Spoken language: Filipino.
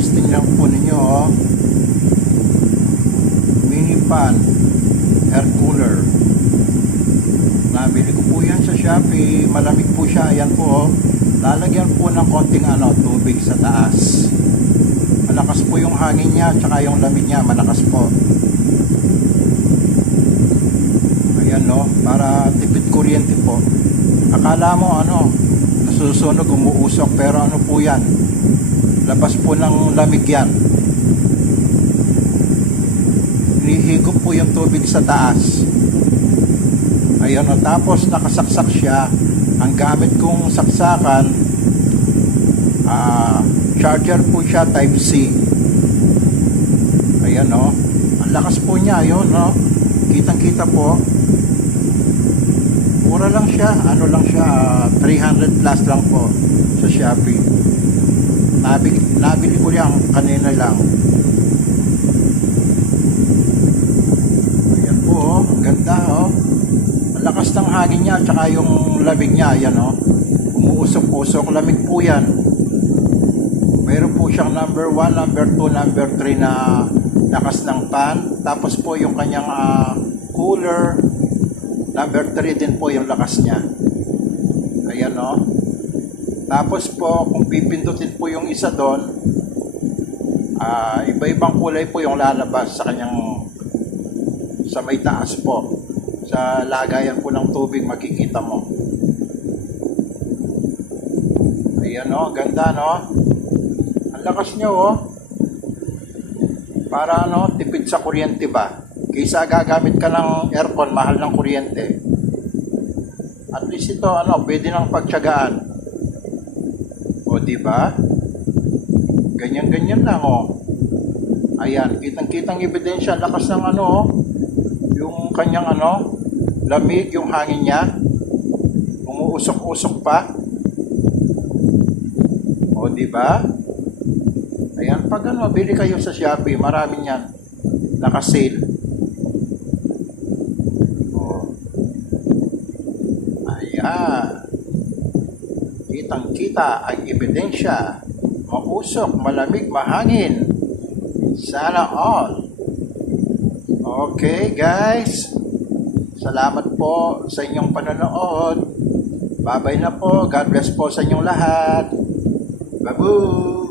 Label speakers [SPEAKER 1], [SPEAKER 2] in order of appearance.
[SPEAKER 1] guys, tingnan po ninyo oh. Mini pan air cooler. Nabili ko po yan sa Shopee. Malamig po siya. Ayan po oh. Lalagyan po ng konting ano, tubig sa taas. Malakas po yung hangin niya tsaka yung lamig niya malakas po. Ayan no, para tipid kuryente po. Akala mo ano, nasusunog, umuusok pero ano po yan? Labas po ng lamig yan. Hinihigop po yung tubig sa taas. Ayun o, tapos nakasaksak siya. Ang gamit kong saksakan, ah, charger po siya type C. Ayan o. Ang lakas po niya, yun no. Kitang kita po. Mura lang siya. Ano lang siya, ah, 300 plus lang po sa Shopee. Nabili, nabili ko yan kanina lang. Ayan po, oh. ganda oh. Ang lakas ng hangin niya at saka yung lamig niya, ayan oh. Umuusok-usok, lamig po yan. Mayroon po siyang number 1, number 2, number 3 na lakas ng pan. Tapos po yung kanyang ah, cooler, number 3 din po yung lakas niya. Ayan oh. Tapos po, kung pipindutin po yung isa doon, ah iba-ibang kulay po yung lalabas sa kanyang sa may taas po. Sa lagayan po ng tubig makikita mo. Ayan o, ganda no. Ang lakas nyo oh. Para ano, tipid sa kuryente ba? Kaysa gagamit ka ng aircon, mahal ng kuryente. At least ito, ano, pwede nang pagtyagaan. Di ba? Ganyan-ganyan lang, oh. Ayan, kitang-kitang ebidensya, lakas ng ano, oh. Yung kanyang ano, lamig, yung hangin niya. Umuusok-usok pa. O, di ba? Ayan, pag ano, bili kayo sa Shopee, marami niyan. Naka-sale. O. Ayan. Kitang-kita ang ebidensya. Mausok, malamig, mahangin. Sana all. Okay, guys. Salamat po sa inyong panonood. Babay na po. God bless po sa inyong lahat. Babu!